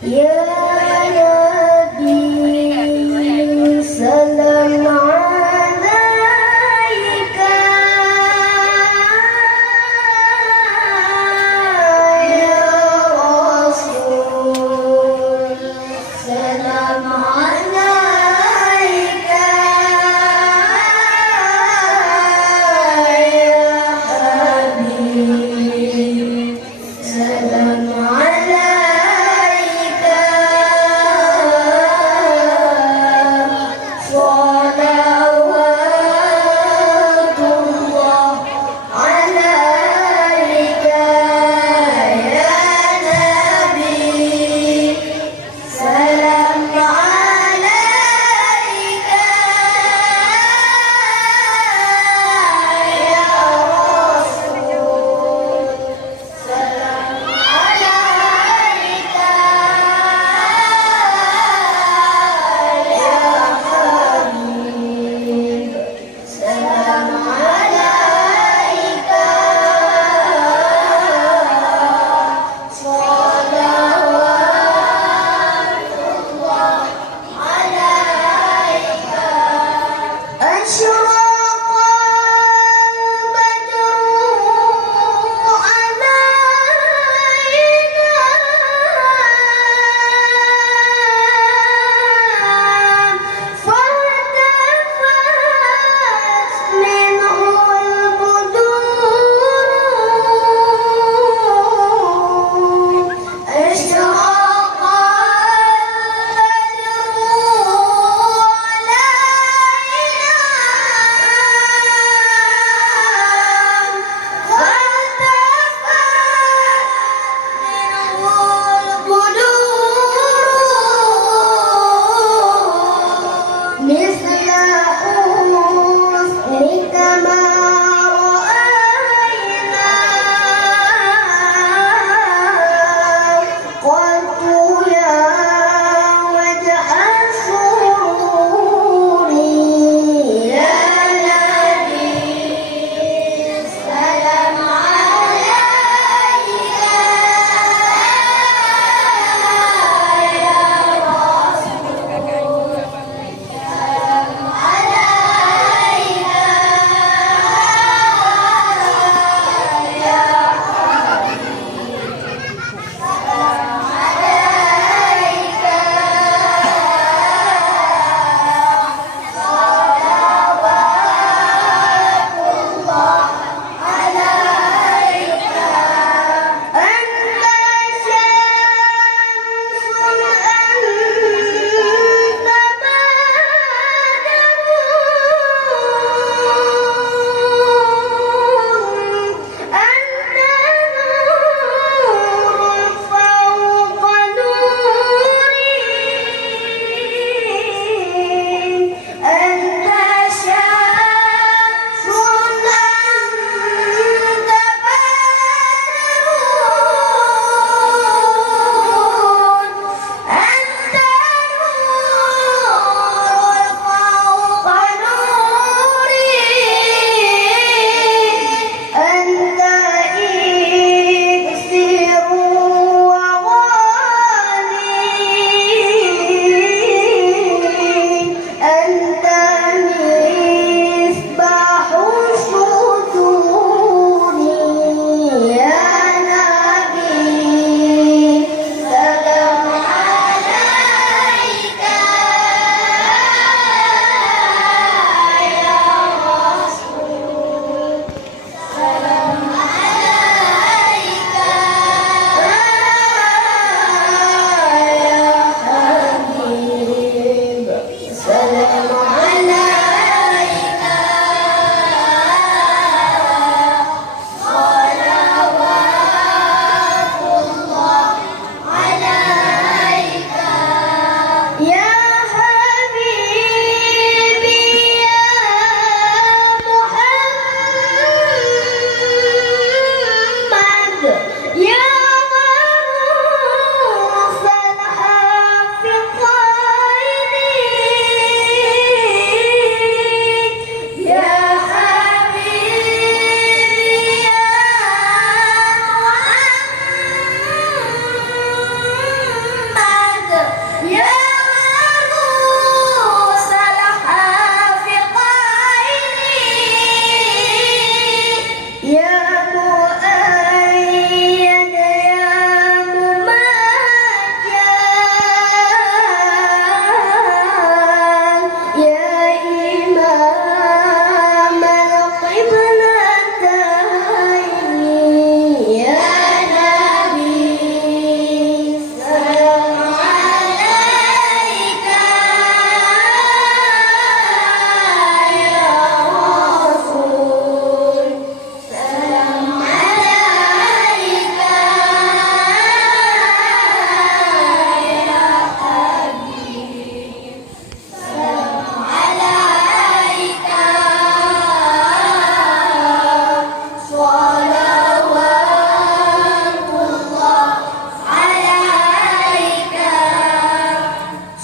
Ya Nabi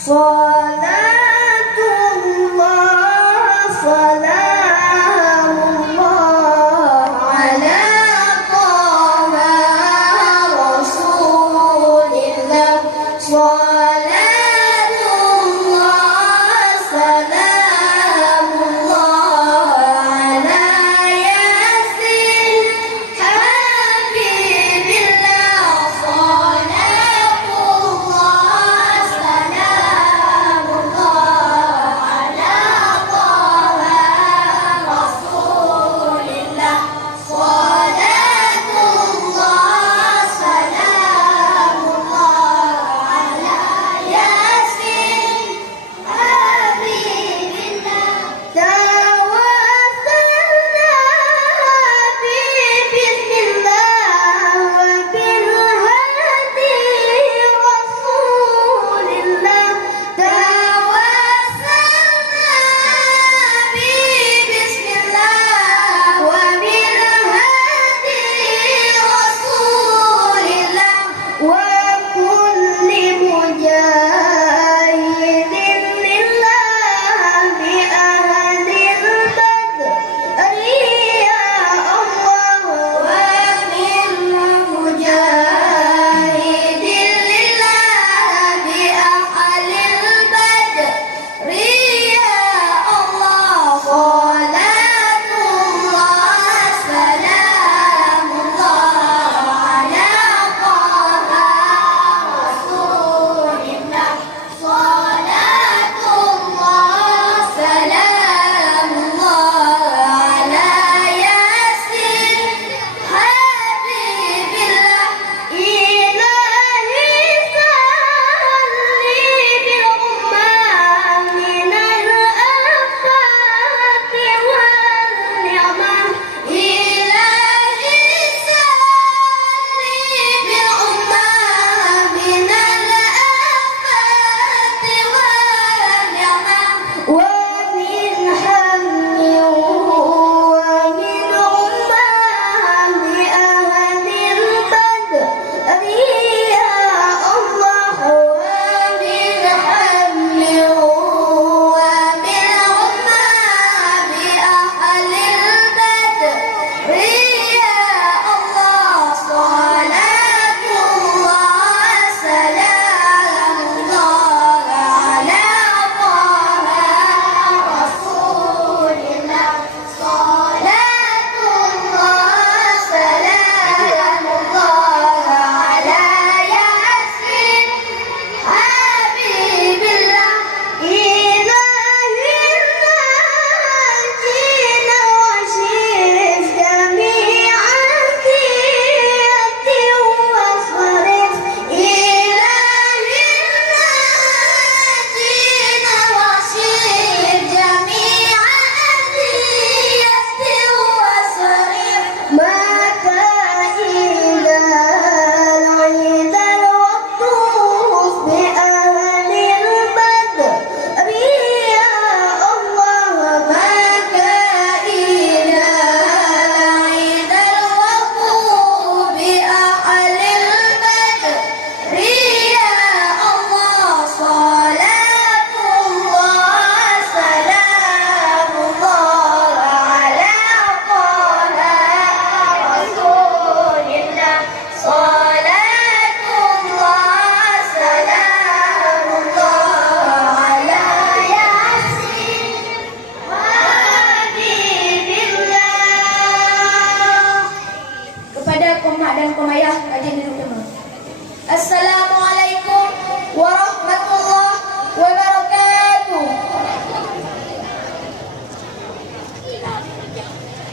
Salatullah, salamullah ala Taha Rasulillah. Salatullah, salamullah ala Yasin Habibillah. Salatullah, salamullah ala Taha Rasulillah. Salatullah, salamullah ala Yasin Habibillah. Tawassalna bismillah wa bil hadi Rasulillah. Tawassalna bismillah wa bil hadi Rasulillah wa kulli mujahidin lillah bi ahlil badr ya Allah. Wa min mujahidin lillah bi ahlil badr ya Allah. Salatullah, salamullah ala Taha Rasulillah. Salatullah, salamullah ala Yasin Habibillah. Ilahi salli bil ummah minal afati wal ni'mah. Ilahi salli bil ummah minal afati wal ni'mah. Wa min hammi wa min ummah bi ahlil badr ya Allah. Wa min hammi wa min ummah bi ahlil badr ya Allah. Salatullah, salamullah ala Taha Rasulillah. Salatullah, salamullah ala Yasin Habibillah. Ilahi najina wa shirif jami'an ziyati wa sarif. Ilahi najina wa shirif jami'an ziyati wa sarif. Maka idal waqtus bi ahlil badr ya Allah. Maka idal waqtus bi ahlil badr ya Allah. Salatullah, salamullah ala Taha Rasulillah. Salatullah, salamullah ala Yasin Habibillah. Kepada komak dan komayah, rajin duduk dulu. Assalamualaikum